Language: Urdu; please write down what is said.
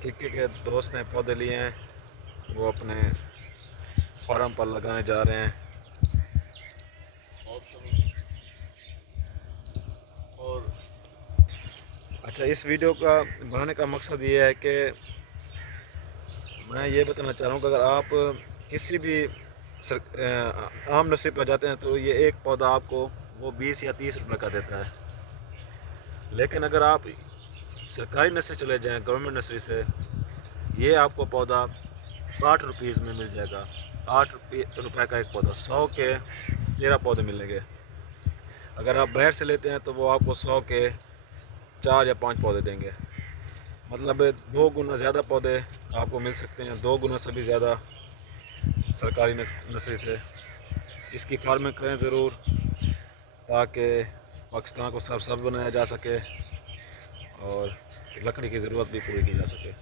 ککی کے دوست نے پودے لیے ہیں، وہ اپنے فارم پر لگانے جا رہے ہیں۔ اور اچھا، اس ویڈیو کا بنانے کا مقصد یہ ہے کہ میں یہ بتانا چاہ رہا ہوں کہ اگر آپ کسی بھی عام نرسری پر جاتے ہیں تو یہ ایک پودا آپ کو وہ 20 یا 30 روپے کا دیتا ہے، لیکن اگر آپ سرکاری نرسری چلے جائیں، گورنمنٹ نرسری سے، یہ آپ کو پودا 8 روپیز میں مل جائے گا۔ 8 روپے کا ایک پودا، 100 کے 13 پودے ملیں گے۔ اگر آپ باہر سے لیتے ہیں تو وہ آپ کو 100 کے 4 یا 5 پودے دیں گے، مطلب 2 گنا زیادہ پودے آپ کو مل سکتے ہیں، 2 گنا سے بھی زیادہ سرکاری نرسری سے۔ اس کی فارمنگ کریں ضرور، تاکہ پاکستان کو سرسبز بنایا جا سکے اور لکڑی کی ضرورت بھی پوری کی جا سکے۔